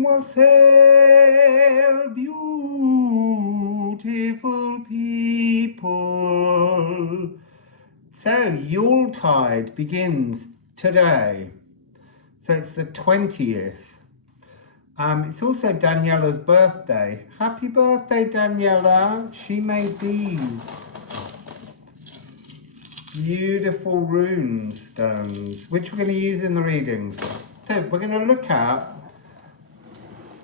Wassail, beautiful people. So Yuletide begins today. So it's the 20th. It's also Daniela's birthday. Happy birthday, Daniela. She made these beautiful rune stones, which we're going to use in the readings. So we're going to look at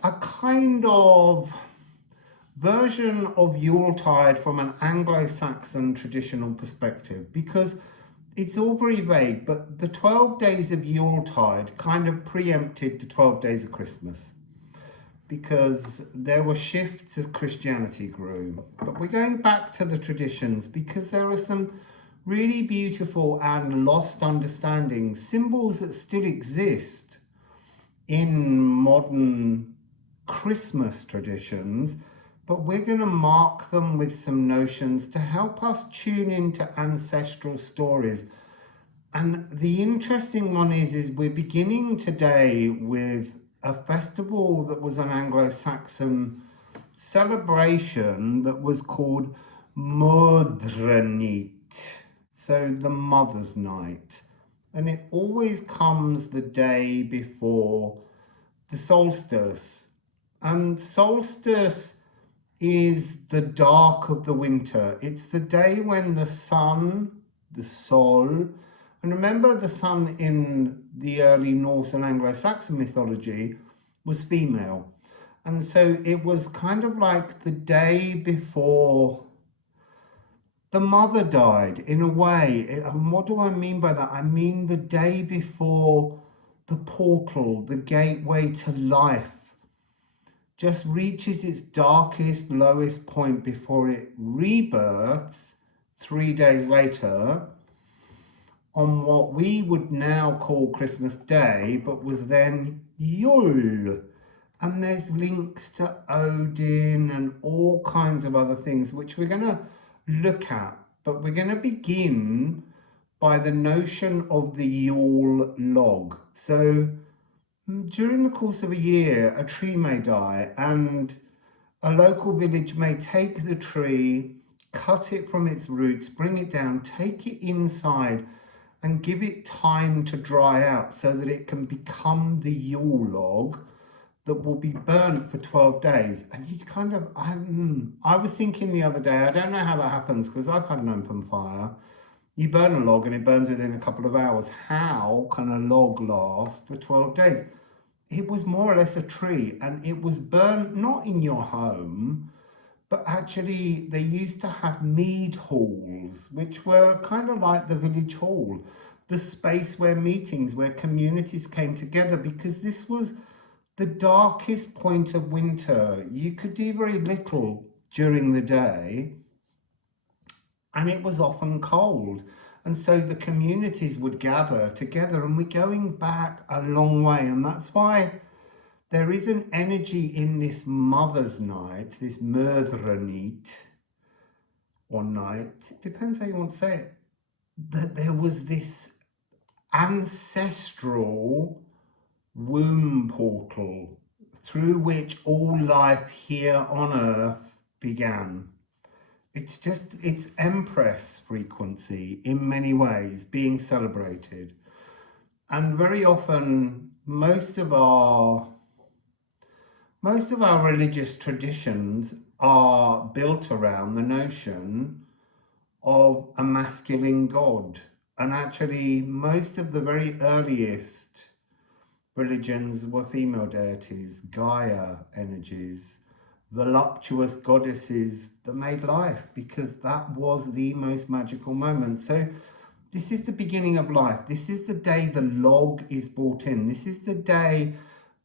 a kind of version of Yuletide from an Anglo-Saxon traditional perspective, because it's all very vague, but the 12 days of Yuletide kind of preempted the 12 days of Christmas, because there were shifts as Christianity grew. But we're going back to the traditions because there are some really beautiful and lost understandings, symbols that still exist in modern Christmas traditions, but we're going to mark them with some notions to help us tune into ancestral stories. And the interesting one is we're beginning today with a festival that was an Anglo-Saxon celebration that was called Mōðranæht, so the Mother's Night. And it always comes the day before the solstice. And solstice is the dark of the winter. It's the day when the sun, the sol, and remember the sun in the early Norse and Anglo-Saxon mythology was female. And so it was kind of like the day before the mother died, in a way. And what do I mean by that? I mean the day before the portal, the gateway to life, just reaches its darkest, lowest point before it rebirths 3 days later on what we would now call Christmas Day, but was then Yule. And there's links to Odin and all kinds of other things, which we're going to look at. But we're going to begin by the notion of the Yule log. So during the course of a year, a tree may die, and a local village may take the tree, cut it from its roots, bring it down, take it inside, and give it time to dry out so that it can become the Yule log that will be burnt for 12 days. And you kind of, I was thinking the other day, I don't know how that happens because I've had an open fire. You burn a log and it burns within a couple of hours. How can a log last for 12 days? It was more or less a tree, and it was burnt not in your home, but actually they used to have mead halls, which were kind of like the village hall, the space where meetings, where communities came together, because this was the darkest point of winter. You could do very little during the day, and it was often cold. And so the communities would gather together, and we're going back a long way. And that's why there is an energy in this Mother's Night, this Mōðranæht, or night, it depends how you want to say it, that there was this ancestral womb portal through which all life here on Earth began. It's Empress frequency in many ways being celebrated. And very often, most of our religious traditions are built around the notion of a masculine god. And actually, most of the very earliest religions were female deities, Gaia energies, voluptuous goddesses that made life, because that was the most magical moment. So this is the beginning of life. This is the day the log is brought in. This is the day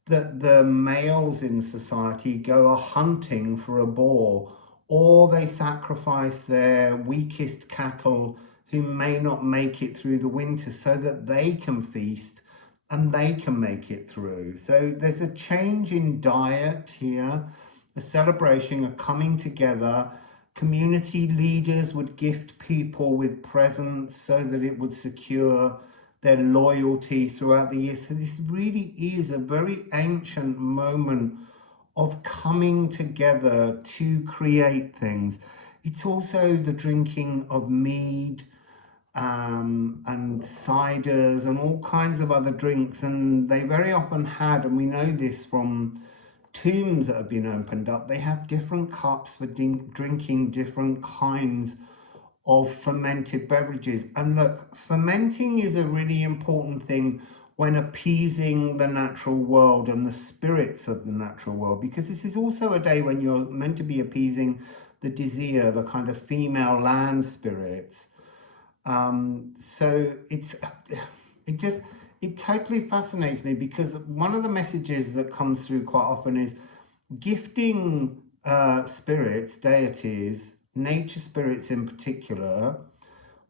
that the males in society go a-hunting for a boar, or they sacrifice their weakest cattle who may not make it through the winter so that they can feast and they can make it through. So there's a change in diet here, a celebration, a coming together. Community leaders would gift people with presents so that it would secure their loyalty throughout the year. So this really is a very ancient moment of coming together to create things. It's also the drinking of mead and ciders and all kinds of other drinks, and they very often had, and we know this from tombs that have been opened up, they have different cups for drinking different kinds of fermented beverages. And look, fermenting is a really important thing when appeasing the natural world and the spirits of the natural world, because this is also a day when you're meant to be appeasing the desire, the kind of female land spirits. So it totally fascinates me, because one of the messages that comes through quite often is gifting spirits, deities, nature spirits in particular,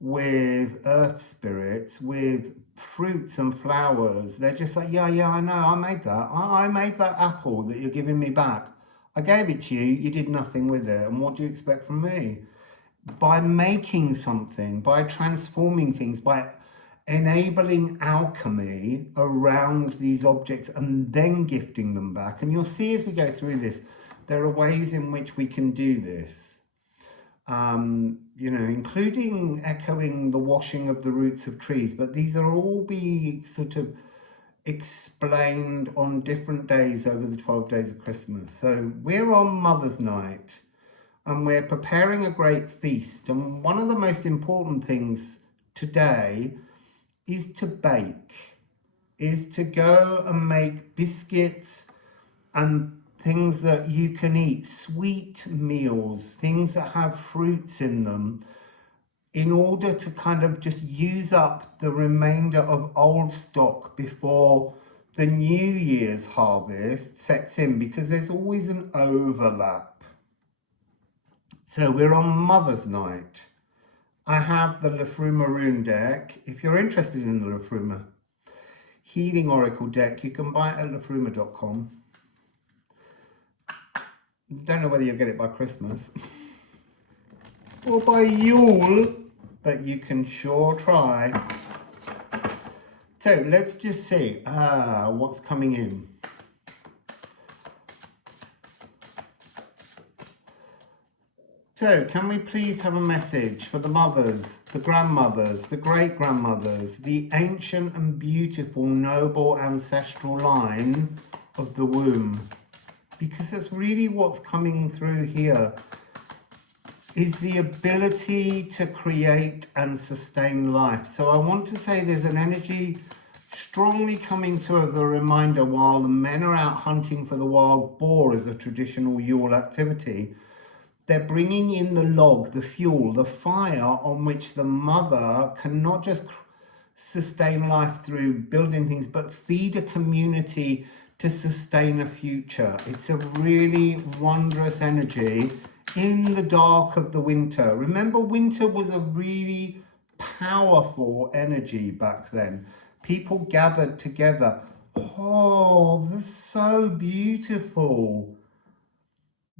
with earth spirits, with fruits and flowers. They're just like, yeah, I know, I made that. I made that apple that you're giving me back. I gave it to you, you did nothing with it. And what do you expect from me? By making something, by transforming things, by enabling alchemy around these objects and then gifting them back. And you'll see as we go through this, there are ways in which we can do this. Including echoing the washing of the roots of trees, but these are all be sort of explained on different days over the 12 days of Christmas. So we're on Mother's Night and we're preparing a great feast. And one of the most important things today is to bake, is to go and make biscuits and things that you can eat, sweet meals, things that have fruits in them, in order to kind of just use up the remainder of old stock before the New Year's harvest sets in, because there's always an overlap. So we're on Mother's Night. I have the Liffruma Rune deck. If you're interested in the Liffruma Healing Oracle deck, you can buy it at liffruma.com. Don't know whether you'll get it by Christmas or by Yule, but you can sure try. So let's just see what's coming in. So can we please have a message for the mothers, the grandmothers, the great-grandmothers, the ancient and beautiful noble ancestral line of the womb? Because that's really what's coming through here, is the ability to create and sustain life. So I want to say there's an energy strongly coming through of the reminder, while the men are out hunting for the wild boar as a traditional Yule activity, they're bringing in the log, the fuel, the fire on which the mother can not just sustain life through building things, but feed a community to sustain a future. It's a really wondrous energy in the dark of the winter. Remember, winter was a really powerful energy back then. People gathered together. Oh, this is so beautiful.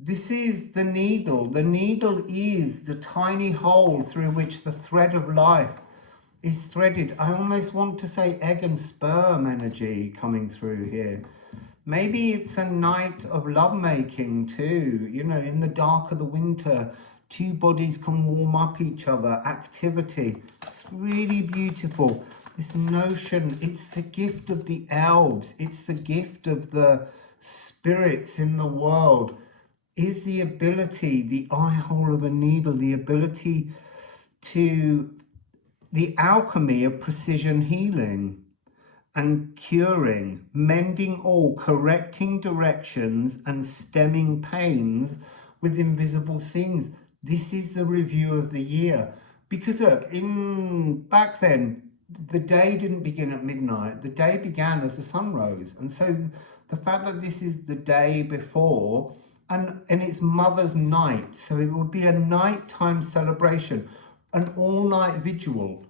This is the needle. The needle is the tiny hole through which the thread of life is threaded. I almost want to say egg and sperm energy coming through here. Maybe it's a night of lovemaking too. In the dark of the winter, two bodies can warm up each other. Activity. It's really beautiful. This notion, it's the gift of the elves. It's the gift of the spirits in the world. Is the ability, the eye hole of a needle, the ability to, the alchemy of precision healing and curing, mending all, correcting directions and stemming pains with invisible scenes. This is the review of the year. Because look, back then, the day didn't begin at midnight. The day began as the sun rose. And so the fact that this is the day before, and it's Mother's Night, so it would be a nighttime celebration, an all-night vigil,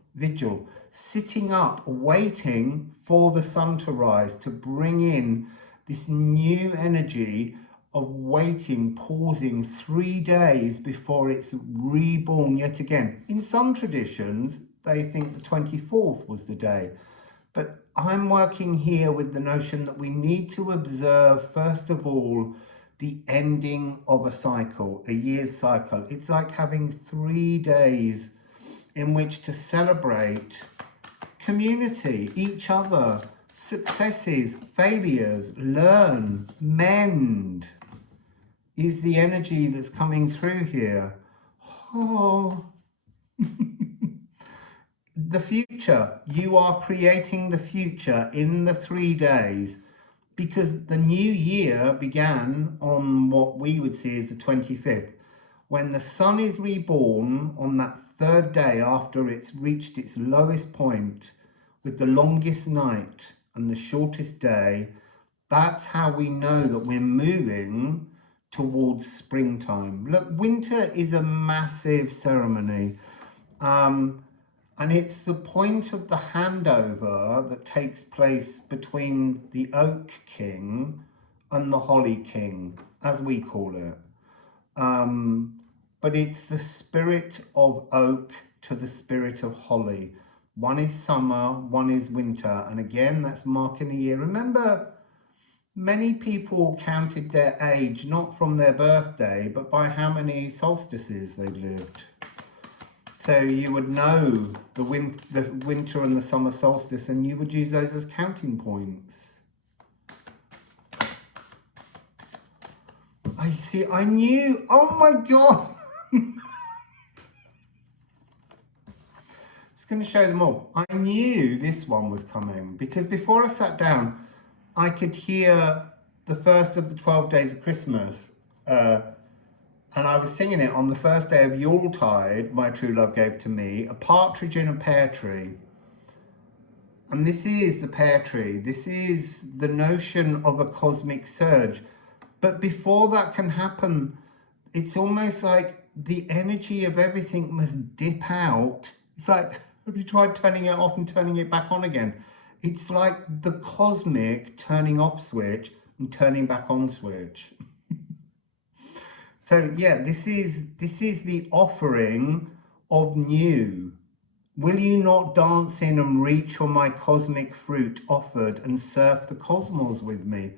sitting up, waiting for the sun to rise, to bring in this new energy of waiting, pausing 3 days before it's reborn yet again. In some traditions, they think the 24th was the day. But I'm working here with the notion that we need to observe, first of all, the ending of a cycle, a year's cycle. It's like having 3 days in which to celebrate community, each other, successes, failures, learn, mend, is the energy that's coming through here. Oh. The future, you are creating the future in the 3 days, because the new year began on what we would see as the 25th, when the sun is reborn on that 3rd day after it's reached its lowest point, with the longest night and the shortest day. That's how we know that we're moving towards springtime. Look, winter is a massive ceremony. And it's the point of the handover that takes place between the Oak King and the Holly King, as we call it. But it's the spirit of oak to the spirit of holly. One is summer, one is winter. And again, that's marking a year. Remember, many people counted their age not from their birthday, but by how many solstices they'd lived. So you would know the winter and the summer solstice, and you would use those as counting points. I see, I knew, oh my God. Just going to show them all. I knew this one was coming, because before I sat down, I could hear the first of the 12 days of Christmas, and I was singing it on the first day of Yuletide, my true love gave to me, a partridge in a pear tree. And this is the pear tree. This is the notion of a cosmic surge. But before that can happen, it's almost like the energy of everything must dip out. It's like, have you tried turning it off and turning it back on again? It's like the cosmic turning off switch and turning back on switch. So yeah, this is the offering of new. Will you not dance in and reach for my cosmic fruit offered and surf the cosmos with me?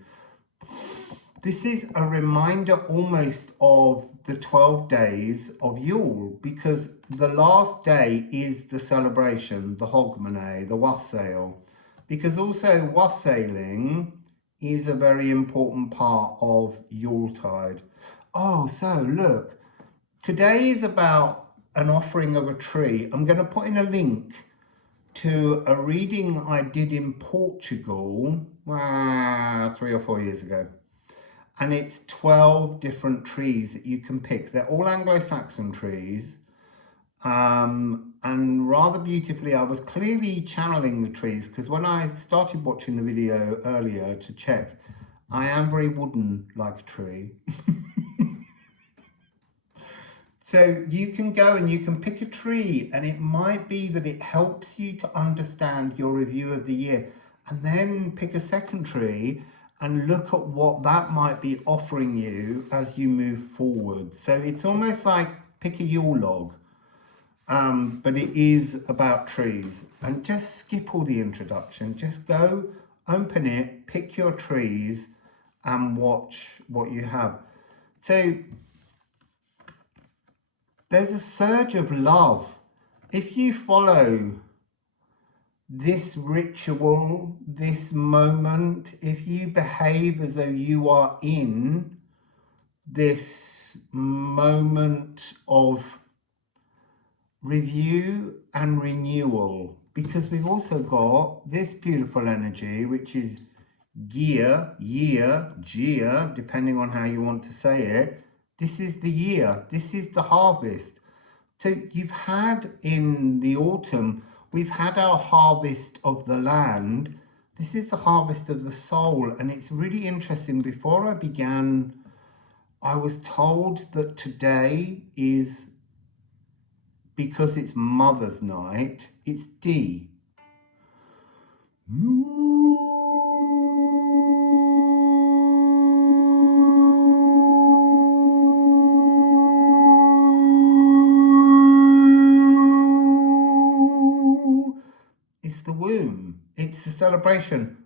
This is a reminder almost of the 12 days of Yule, because the last day is the celebration, the Hogmanay, the Wassail, because also wassailing is a very important part of Yuletide. Oh, so look, today is about an offering of a tree. I'm going to put in a link to a reading I did in Portugal 3 or 4 years ago. And it's 12 different trees that you can pick. They're all Anglo-Saxon trees. And rather beautifully, I was clearly channeling the trees, because when I started watching the video earlier to check, I am very wooden like a tree. So you can go and you can pick a tree, and it might be that it helps you to understand your review of the year, and then pick a second tree and look at what that might be offering you as you move forward. So it's almost like pick a Yule log, but it is about trees. And just skip all the introduction, just go, open it, pick your trees and watch what you have. So there's a surge of love. If you follow this ritual, this moment, if you behave as though you are in this moment of review and renewal, because we've also got this beautiful energy, which is year, depending on how you want to say it. This is the year, this is the harvest. So you've had in the autumn, we've had our harvest of the land. This is the harvest of the soul. And it's really interesting. Before I began, I was told that today is, because it's Mother's Night, it's D. celebration.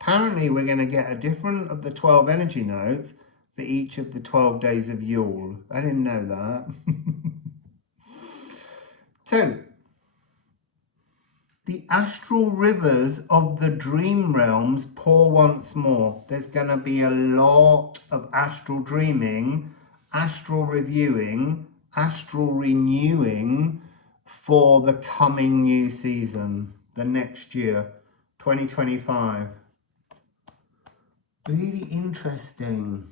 Apparently we're going to get a different of the 12 energy notes for each of the 12 days of Yule. I didn't know that. So, the astral rivers of the dream realms pour once more. There's going to be a lot of astral dreaming, astral reviewing, astral renewing for the coming new season, the next year, 2025. Really interesting.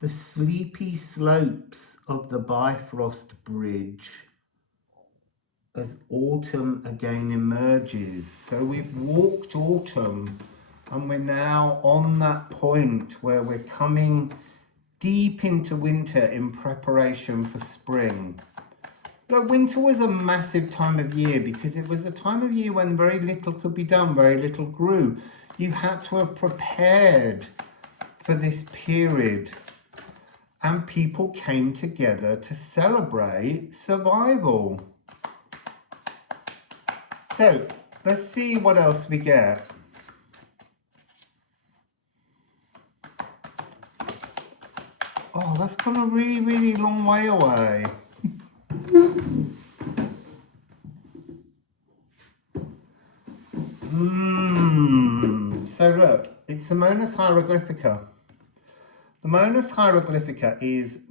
The sleepy slopes of the Bifrost Bridge as autumn again emerges. So we've walked autumn and we're now on that point where we're coming deep into winter in preparation for spring. But winter was a massive time of year because it was a time of year when very little could be done, very little grew. You had to have prepared for this period, and people came together to celebrate survival. So let's see what else we get. Oh, that's gone a really, really long way away. So look, it's the Monas Hieroglyphica. The Monas Hieroglyphica is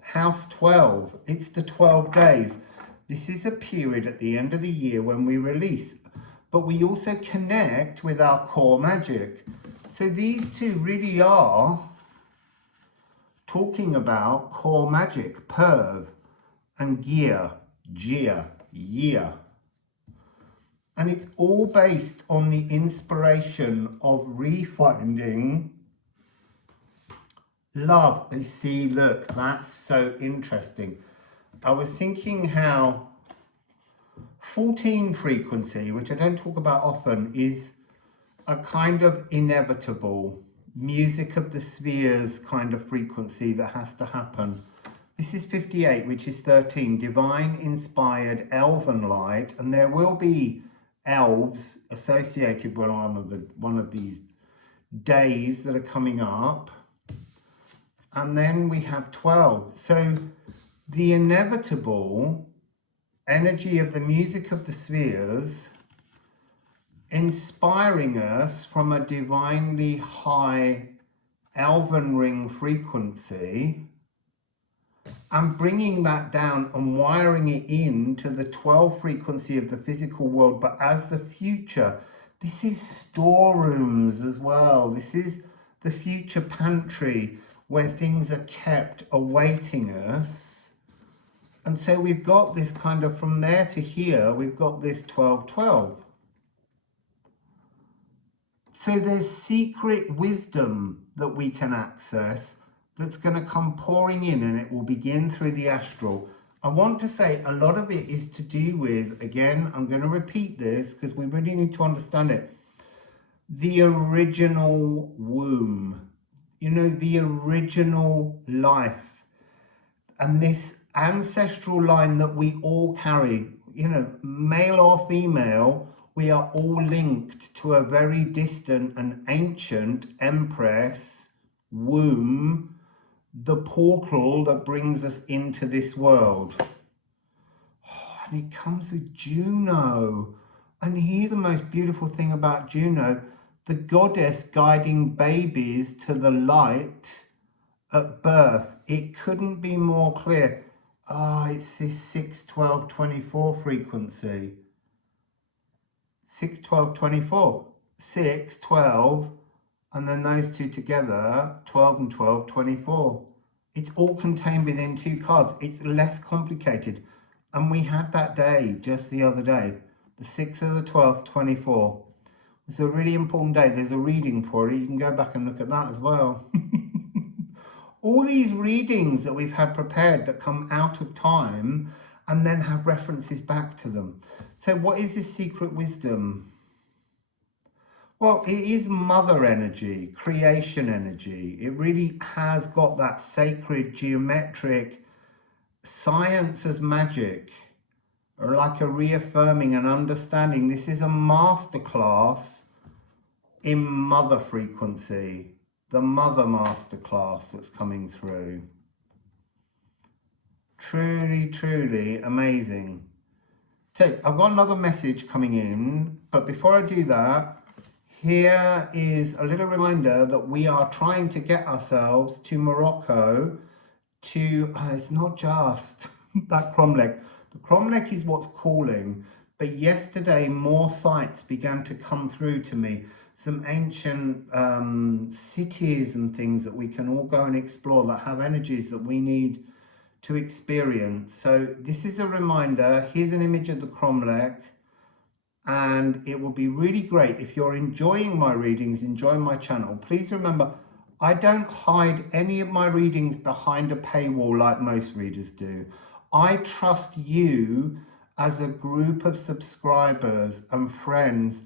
house 12. It's the 12 days. This is a period at the end of the year when we release, but we also connect with our core magic. So these two really are talking about core magic, Perv, and Gia, year. And it's all based on the inspiration of refinding love. You see, look, that's so interesting. I was thinking how 14 frequency, which I don't talk about often, is a kind of inevitable music of the spheres kind of frequency that has to happen. This is 58, which is 13, divine inspired elven light, and there will be elves associated with one of these days that are coming up. And then we have 12. So the inevitable energy of the music of the spheres inspiring us from a divinely high elven ring frequency and bringing that down and wiring it into the 12 frequency of the physical world, but as the future. This is storerooms as well. This is the future pantry where things are kept awaiting us. And so we've got this kind of, from there to here, we've got this 12-12. So there's secret wisdom that we can access that's going to come pouring in, and it will begin through the astral. I want to say a lot of it is to do with, again, I'm going to repeat this because we really need to understand it, the original womb, you know, the original life, and this ancestral line that we all carry, you know, male or female, we are all linked to a very distant and ancient empress womb, the portal that brings us into this world. Oh, and it comes with Juno. And here's the most beautiful thing about Juno, the goddess guiding babies to the light at birth. It couldn't be more clear. It's this 6-12-24 frequency. 6-12-24. 6, 12, and then those two together, 12 and 12, 24. It's all contained within two cards. It's less complicated. And we had that day just the other day, the 6th of the 12th, 24. It's a really important day. There's a reading for it. You can go back and look at that as well. All these readings that we've had prepared that come out of time and then have references back to them. So what is this secret wisdom? Well, it is mother energy, creation energy. It really has got that sacred, geometric science as magic. like a reaffirming and understanding. This is a masterclass in mother frequency, the mother masterclass that's coming through. Truly, truly amazing. So I've got another message coming in, but before I do that, here is a little reminder that we are trying to get ourselves to Morocco to, it's not just that cromlech. The cromlech is what's calling, but yesterday more sites began to come through to me. Some ancient cities and things that we can all go and explore that have energies that we need to experience. So this is a reminder. Here's an image of the cromlech, and it will be really great if you're enjoying my readings, enjoying my channel. Please remember, I don't hide any of my readings behind a paywall like most readers do. I trust you as a group of subscribers and friends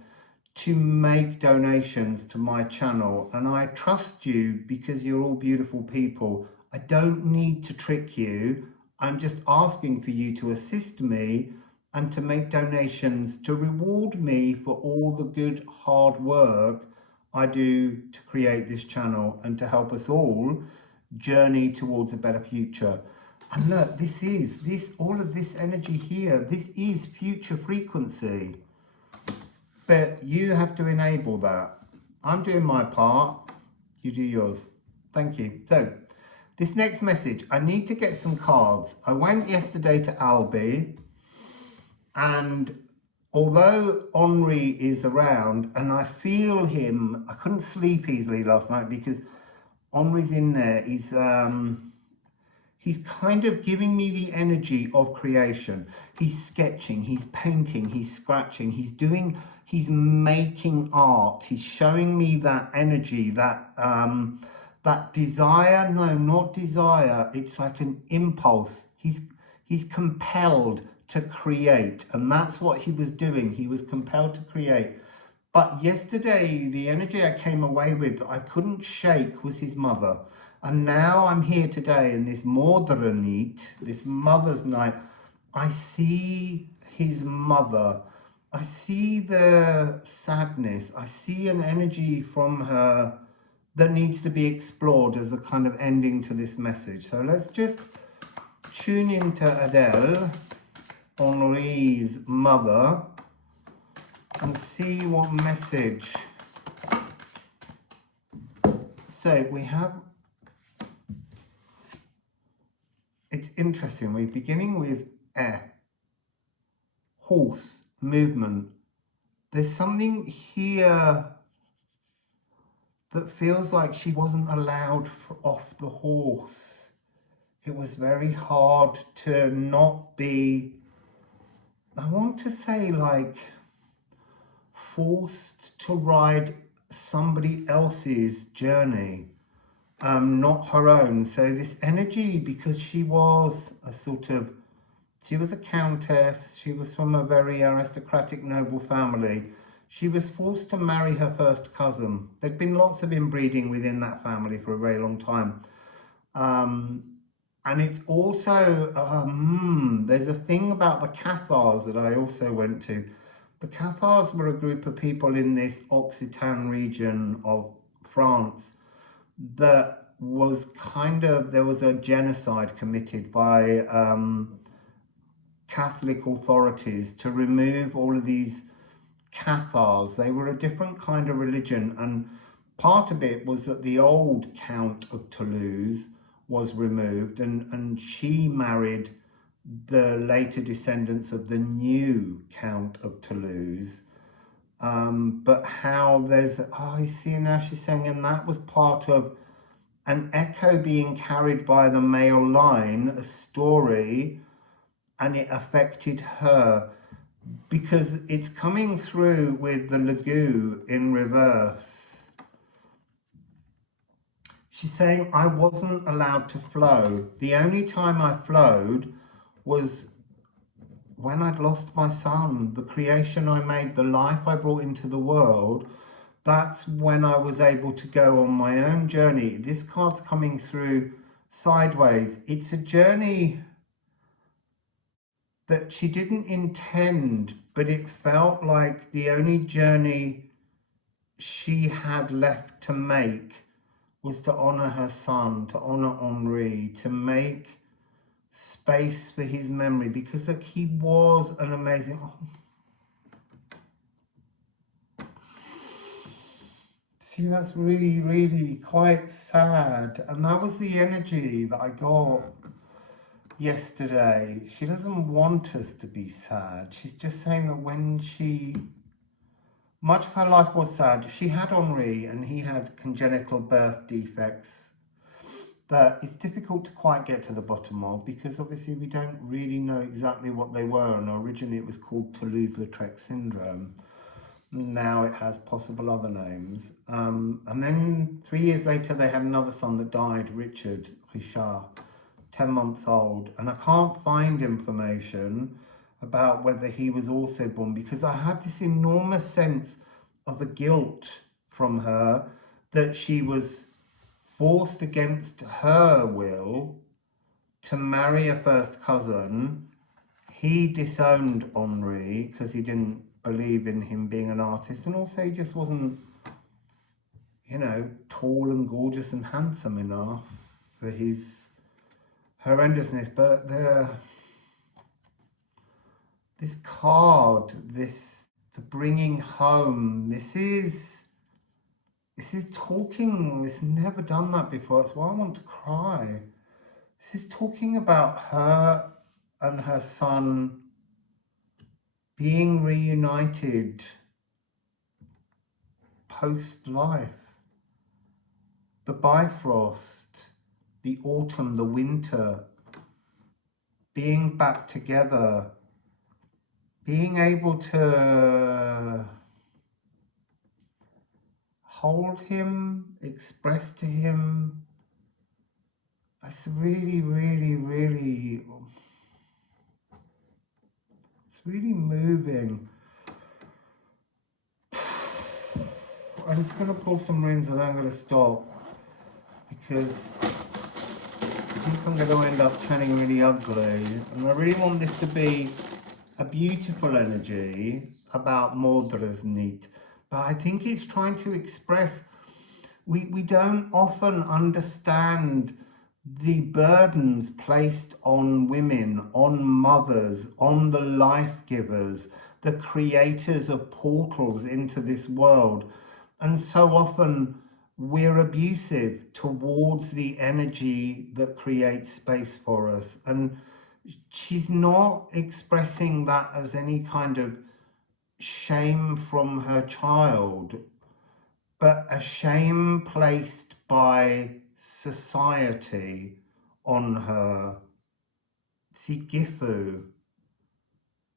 to make donations to my channel, and I trust you because you're all beautiful people. I don't need to trick you. I'm just asking for you to assist me and to make donations to reward me for all the good hard work I do to create this channel and to help us all journey towards a better future. And look, all of this energy here, this is future frequency. But you have to enable that. I'm doing my part, you do yours. Thank you. So, this next message, I need to get some cards. I went yesterday to Albi, and although Henri is around and I feel him, I couldn't sleep easily last night because Henri's in there. He's kind of giving me the energy of creation. He's sketching, he's painting, he's scratching, he's making art. He's showing me that energy, that desire. No, not desire. It's like an impulse. He's compelled to create, and that's what he was doing. He was compelled to create. But yesterday, the energy I came away with that I couldn't shake was his mother. And now I'm here today in this Mōðranæht, this mother's night. I see his mother. I see the sadness. I see an energy from her that needs to be explored as a kind of ending to this message. So let's just tune into Adele, Henri's mother, and see what message. So we have, it's interesting, we're beginning with horse, movement. There's something here that feels like she wasn't allowed off the horse. It was very hard to not be, I want to say, like forced to ride somebody else's journey, not her own. So this energy, because she was a countess, she was from a very aristocratic noble family. She was forced to marry her first cousin. There'd been lots of inbreeding within that family for a very long time. And it's also, there's a thing about the Cathars that I also went to. The Cathars were a group of people in this Occitan region of France that was there was a genocide committed by Catholic authorities to remove all of these Cathars. They were a different kind of religion, and part of it was that the old Count of Toulouse was removed, and she married the later descendants of the new Count of Toulouse. But how there's, I see now she's saying, and that was part of an echo being carried by the male line, a story, and it affected her because it's coming through with the Lagoo in reverse. She's saying, I wasn't allowed to flow. The only time I flowed was when I'd lost my son, the creation I made, the life I brought into the world. That's when I was able to go on my own journey. This card's coming through sideways. It's a journey. that she didn't intend, but it felt like the only journey she had left to make was to honor her son, to honor Henri, to make space for his memory, because like, he was an amazing... See, that's really, really quite sad. And that was the energy that I got yesterday. She doesn't want us to be sad. She's just saying that when she... Much of her life was sad. She had Henri, and he had congenital birth defects that it's difficult to quite get to the bottom of, because obviously we don't really know exactly what they were. And originally it was called Toulouse-Lautrec syndrome. Now it has possible other names. And then 3 years later, they had another son that died, Richard, 10 months old. And I can't find information about whether he was also born, because I have this enormous sense of a guilt from her that she was forced against her will to marry a first cousin. He disowned Henri because he didn't believe in him being an artist, and also he just wasn't, you know, tall and gorgeous and handsome enough for his horrendousness. But this card, this bringing home, this is talking. It's never done that before. That's why I want to cry. This is talking about her and her son being reunited post-life. The Bifrost, the autumn, the winter, being back together, being able to hold him, express to him. It's really, really, really... really moving. I'm just going to pull some runes and then I'm going to stop, because I think I'm going to end up turning really ugly, and I really want this to be a beautiful energy about Mōðranæht, but I think it's trying to express, we don't often understand the burdens placed on women, on mothers, on the life givers, the creators of portals into this world. And so often we're abusive towards the energy that creates space for us. And she's not expressing that as any kind of shame from her child, but a shame placed by society on her. See, Gifu,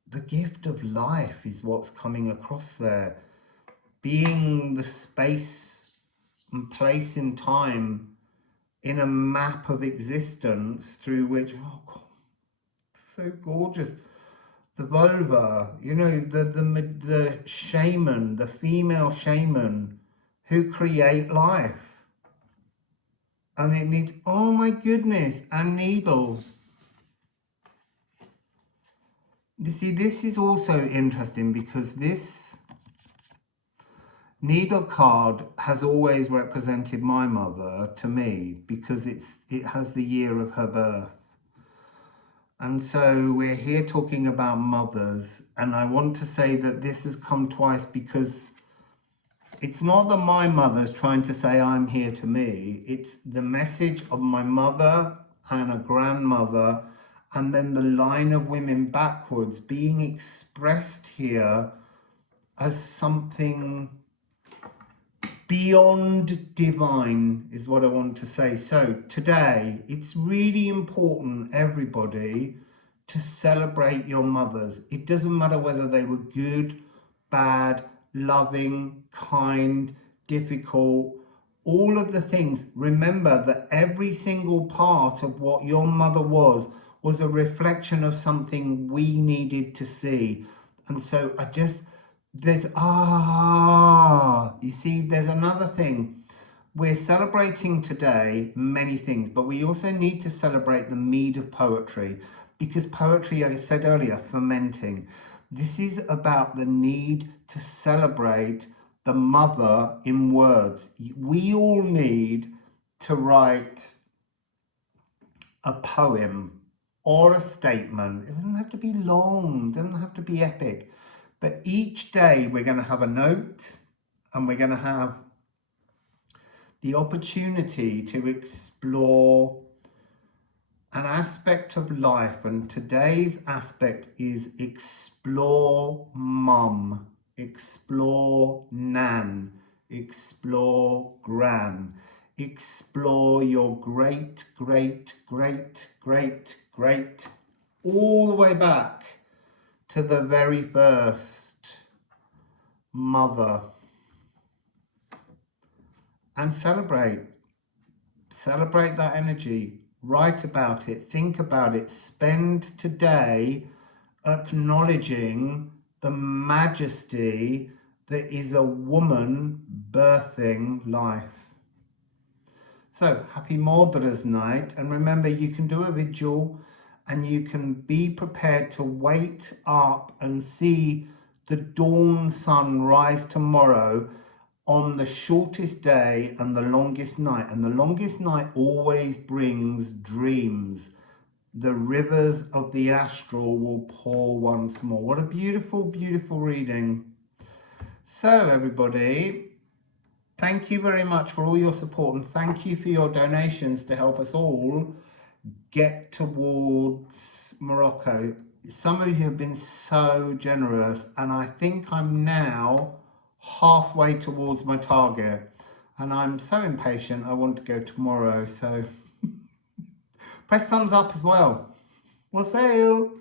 the gift of life is what's coming across there. Being the space and place in time in a map of existence through which, oh God, so gorgeous. The vulva, you know, the shaman, the female shaman who create life. And it needs, oh my goodness, and needles. You see, this is also interesting because this needle card has always represented my mother to me, because it has the year of her birth. And so we're here talking about mothers, and I want to say that this has come twice, because it's not that my mother's trying to say I'm here to me. It's the message of my mother and a grandmother, and then the line of women backwards being expressed here as something beyond divine, is what I want to say. So today, it's really important, everybody, to celebrate your mothers. It doesn't matter whether they were good, bad, loving, kind, difficult, all of the things. Remember that every single part of what your mother was a reflection of something we needed to see. And so you see, there's another thing. We're celebrating today many things, but we also need to celebrate the mead of poetry. because poetry, like I said earlier, fermenting. This is about the need to celebrate the mother in words. We all need to write a poem or a statement. It doesn't have to be long, it doesn't have to be epic, but each day we're going to have a note and we're going to have the opportunity to explore an aspect of life, and today's aspect is explore mum, explore nan, explore gran, explore your great, great, great, great, great, all the way back to the very first mother, and celebrate that energy. Write about it, think about it, spend today acknowledging the majesty that is a woman birthing life. So, happy Mōðranæht, and remember, you can do a vigil and you can be prepared to wait up and see the dawn sun rise tomorrow on the shortest day and the longest night. And the longest night always brings dreams. The rivers of the astral will pour once more. What a beautiful, beautiful reading. So everybody, thank you very much for all your support, and thank you for your donations to help us all get towards Morocco. Some of you have been so generous, and I think I'm now halfway towards my target, and I'm so impatient. I want to go tomorrow, so press thumbs up as well. Wassail.